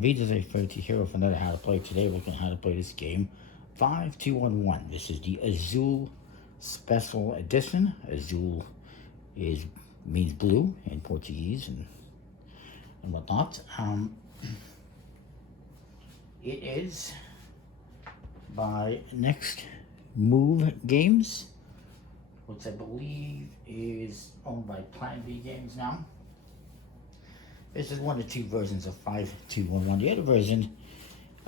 everyone, VJ30 here with another How to Play. Today we're looking at how to play this game, 5211. This is the Azul Special Edition. Azul means blue in Portuguese and whatnot. It is by Next Move Games, which I believe is owned by Plan B Games now. This is one of two versions of 5211. The other version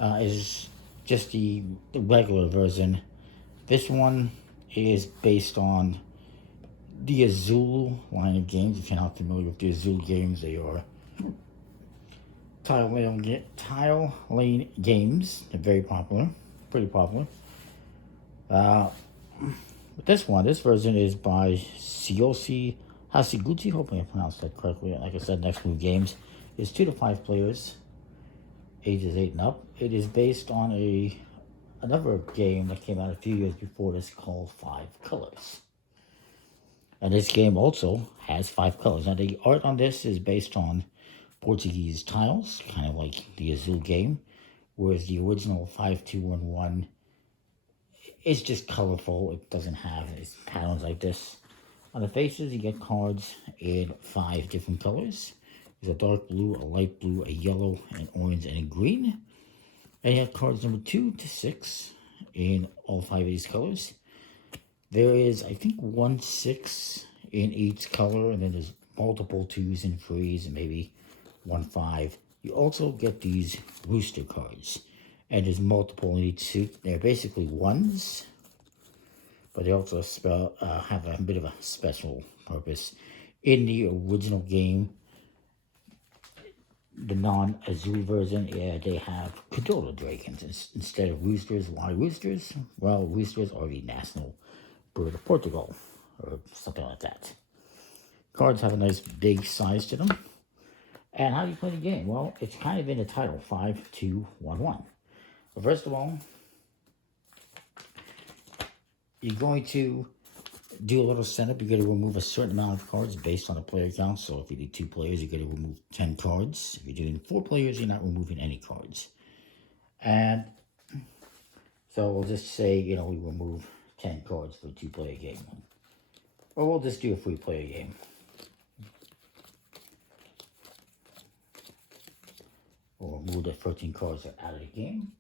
is just the regular version. This one is based on the Azul line of games. If you're not familiar with the Azul games, they are tile lane games. They're very popular, pretty popular. But this version is by Siosi Hasiguchi, hopefully I pronounced that correctly. Like I said, Next Move Games is 2 to 5 players, ages 8 and up. It is based on another game that came out a few years before this called 5 Colors. And this game also has 5 colors. Now the art on this is based on Portuguese tiles, kind of like the Azul game, whereas the original 5211 is just colorful. It doesn't have its patterns like this. On the faces, you get cards in 5 different colors. There's a dark blue, a light blue, a yellow, an orange, and a green. And you have cards number 2 to 6 in all 5 of these colors. There is, I think, 1 6 in each color, and then there's multiple 2s and 3s, and maybe 1 5. You also get these rooster cards, and there's multiple in each suit. They're basically 1s. But they also have a bit of a special purpose. In the original game, the non-Azul version, they have Komodo dragons instead of roosters. Why roosters? Well, roosters are the national bird of Portugal, or something like that. Cards have a nice big size to them. And how do you play the game? Well, it's kind of in the title, 5211. But first of all, you're going to do a little setup. You're going to remove a certain amount of cards based on the player count. So if you do 2 players, you're going to remove 10 cards. If you're doing 4 players, you're not removing any cards. And so we'll just say, we remove 10 cards for a 2-player game. Or we'll just do a 3-player game. We'll remove the 13 cards that are out of the game.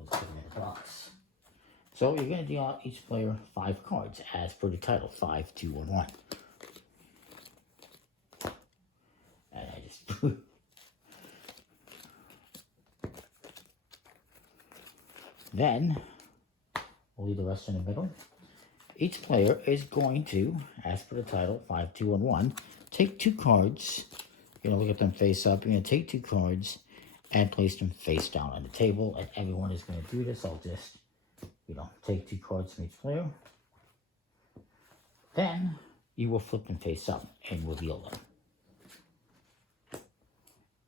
Let's put them in the box. So you're going to deal each player 5 cards, as per the title, 5211. And I just... Then, we'll leave the rest in the middle. Each player is going to, as per the title, 5211, take 2 cards. You're going to look at them face up. You're going to take 2 cards and place them face down on the table. And everyone is going to do this. I'll just... take 2 cards from each player. Then you will flip them face up and reveal them.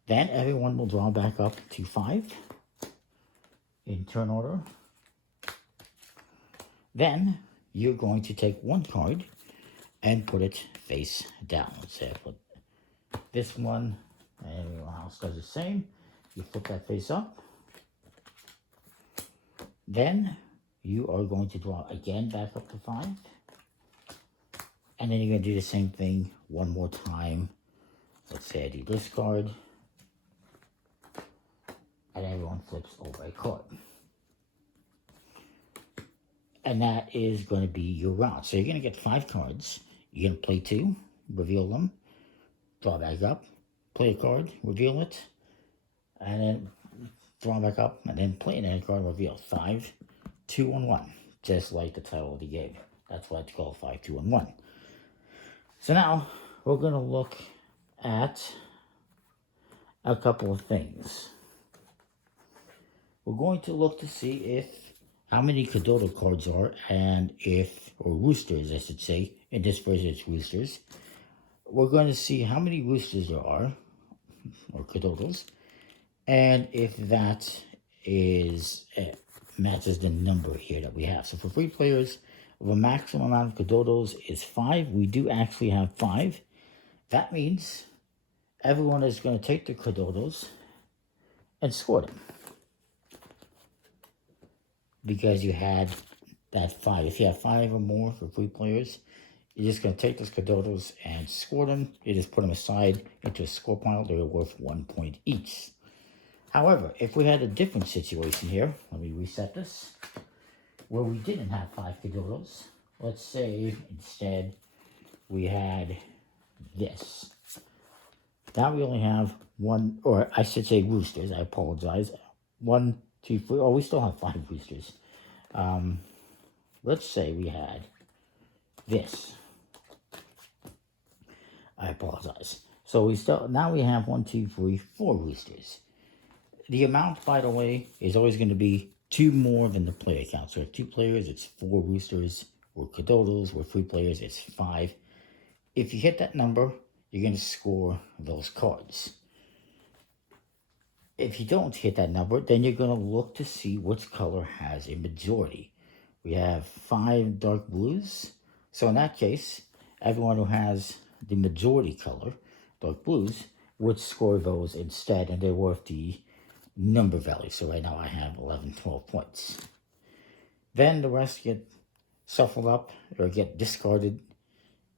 Then everyone will draw back up to 5 in turn order. Then you're going to take 1 card and put it face down. Let's say I put this one, and everyone else does the same. You flip that face up. Then you are going to draw again back up to 5. And then you're going to do the same thing one more time. Let's say I do this card. And everyone flips over a card. And that is going to be your round. So you're going to get 5 cards. You're going to play 2, reveal them, draw back up, play a card, reveal it, and then draw back up, and then play another card, reveal. 5, 2, and 1, just like the title of the game. That's why it's called 5211. So now we're going to look at a couple of things. We're going to look to see how many Komodo cards are, and or roosters, I should say. In this version, it's roosters. We're going to see how many roosters there are, or Komodos, and if that matches the number here that we have. So for 3 players, the maximum amount of Komodos is 5. We do actually have 5. That means everyone is going to take their Komodos and score them. Because you had that 5. If you have 5 or more for 3 players, you're just going to take those cadotos and score them. You just put them aside into a score pile. They're worth 1 point each. However, if we had a different situation here, let me reset this, where we didn't have 5 cadotos. Let's say instead we had this. Now we only have 1, or I should say roosters, I apologize. 1, 2, 3, oh, we still have 5 roosters. Let's say we had this. I apologize. So now we have 1, 2, 3, 4 roosters. The amount, by the way, is always going to be 2 more than the player count. So if 2 players, it's 4 roosters, or cadotos, or 3 players, it's 5. If you hit that number, you're going to score those cards. If you don't hit that number, then you're going to look to see which color has a majority. We have 5 dark blues. So in that case, everyone who has the majority color, dark blues, would score those instead, and they're worth the number value. So right now I have 11, 12 points. Then the rest get shuffled up or get discarded,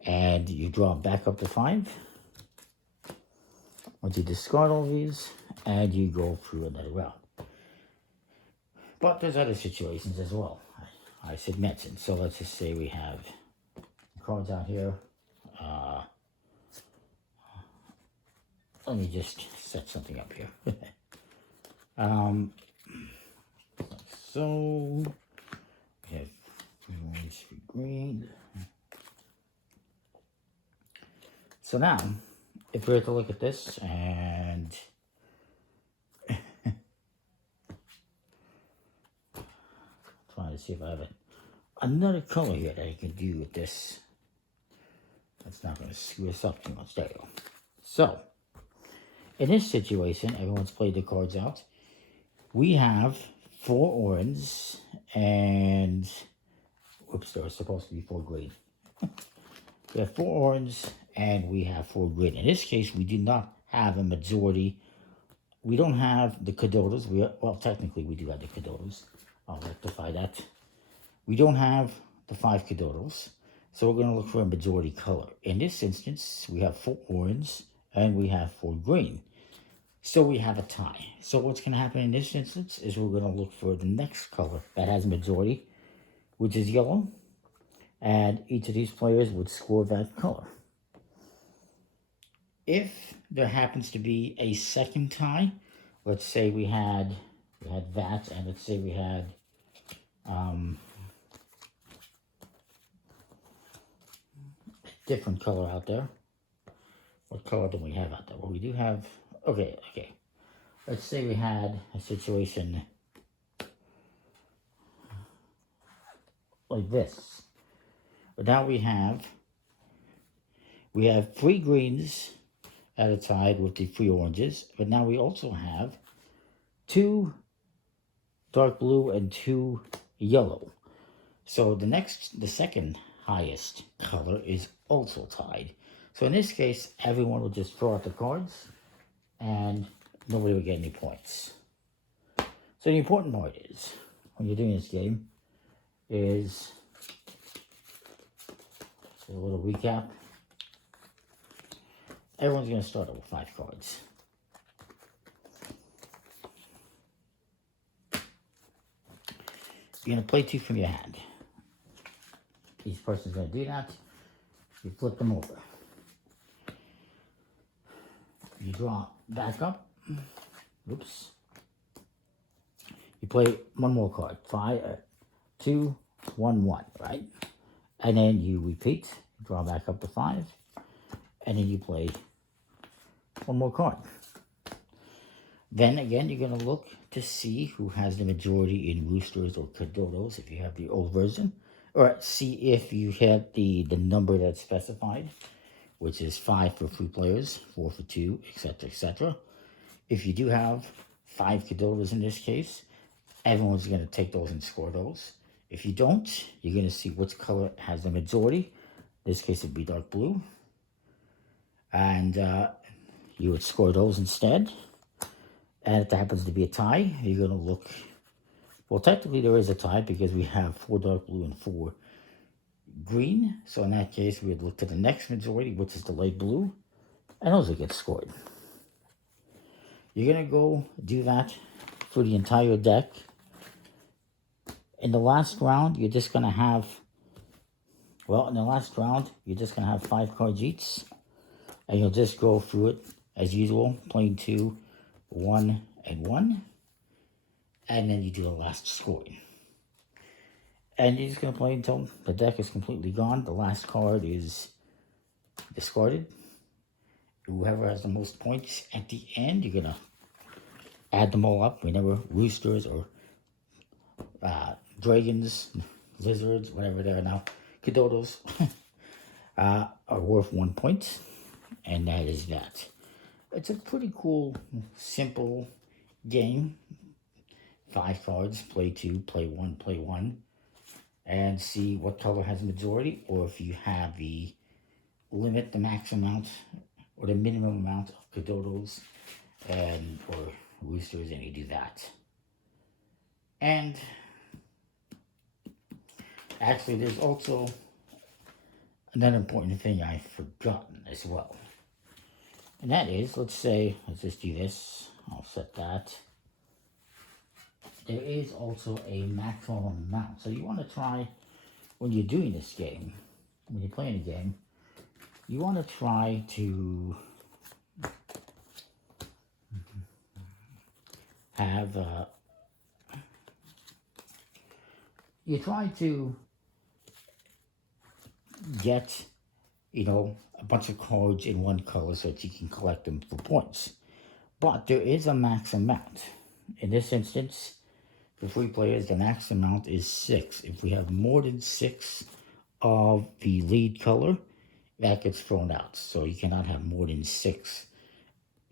and you draw back up to 5. Once you discard all these, and you go through another round. But there's other situations as well, I should mention. So let's just say we have cards out here. Let me just set something up here. So we have orange, green. So now, if we were to look at this and trying to see if I have another color here that I can do with this. That's not going to screw us up too much. There you go. So, in this situation, everyone's played the cards out. We have 4 orange and, whoops, there was supposed to be 4 green. We have 4 orange and we have 4 green. In this case, we do not have a majority. We don't have the cadotos. Well, technically, we do have the cadotos. I'll rectify that. We don't have the 5 cadotos, so we're going to look for a majority color. In this instance, we have 4 orange and we have 4 green. So we have a tie. So what's going to happen in this instance is we're going to look for the next color that has a majority, which is yellow. And each of these players would score that color. If there happens to be a second tie, let's say we had that, and let's say we had a different color out there. What color do we have out there? Well, we do have, okay. Let's say we had a situation like this. But now we have 3 greens at a time with the 3 oranges, but now we also have 2 dark blue and 2 yellow. So the second highest color is also tied. So in this case, everyone will just throw out the cards and nobody will get any points. So the important part is, when you're doing this game, is a little recap. Everyone's going to start out with 5 cards. You're going to play 2 from your hand. Each person's going to do that. You flip them over. You draw back up. Oops. You play 1 more card. 2, 1, 1, right? And then you repeat. Draw back up to 5. And then you play 1 more card. Then again, you're going to look to see who has the majority in roosters or cadotos if you have the old version. Or see if you have the number that's specified, which is 5 for 3 players, 4 for 2, etc., etc. If you do have 5 cadotos in this case, everyone's going to take those and score those. If you don't, you're going to see which color has the majority. In this case, it would be dark blue. And you would score those instead. And if there happens to be a tie, you're going to look. Well, technically there is a tie because we have 4 dark blue and 4 green. So in that case, we'd look to the next majority, which is the light blue, and those will get scored. You're going to go do that for the entire deck. In the last round, you're just going to have, well, in the last round, you're just going to have 5 cards each. And you'll just go through it as usual, playing 2, 1, and 1. And then you do the last scoring. And you're just going to play until the deck is completely gone. The last card is discarded. Whoever has the most points at the end, you're going to add them all up. Remember, roosters or dragons, lizards, whatever they are now, Kododos, are worth 1 point. And that is that. It's a pretty cool, simple game. 5 cards, play 2, play 1, play 1. And see what color has majority, or if you have the limit, the max amount, or the minimum amount of Kododos and or roosters, and you do that. And actually, there's also another important thing I've forgotten as well. And that is, let's just do this. I'll set that. There is also a maximum amount. So you want to try, when you're doing this game, when you're playing a game, you want to try to have, you try to get, a bunch of cards in one color so that you can collect them for points. But there is a max amount. In this instance, for 3 players, the max amount is 6. If we have more than 6 of the lead color, that gets thrown out. So you cannot have more than 6,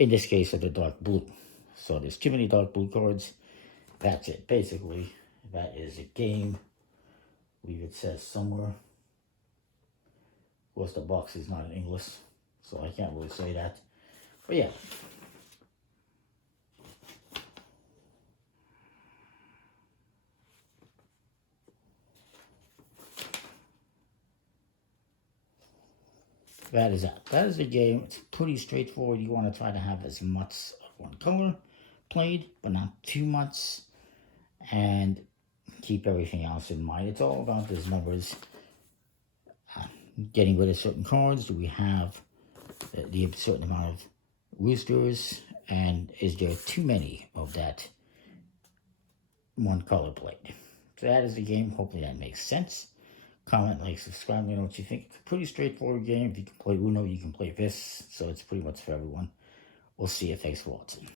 in this case, of the dark blue. So there's too many dark blue cards. That's it. Basically, that is a game. I believe it says somewhere. Of course, the box is not in English, so I can't really say that. But yeah. That is that. That is the game. It's pretty straightforward. You want to try to have as much of one color played, but not too much. And keep everything else in mind. It's all about those numbers. Getting rid of certain cards. Do we have the certain amount of roosters? And is there too many of that one color played? So that is the game. Hopefully that makes sense. Comment, like, subscribe, let me know what you think. It's a pretty straightforward game. If you can play Uno, you can play this. So it's pretty much for everyone. We'll see you. Thanks for watching.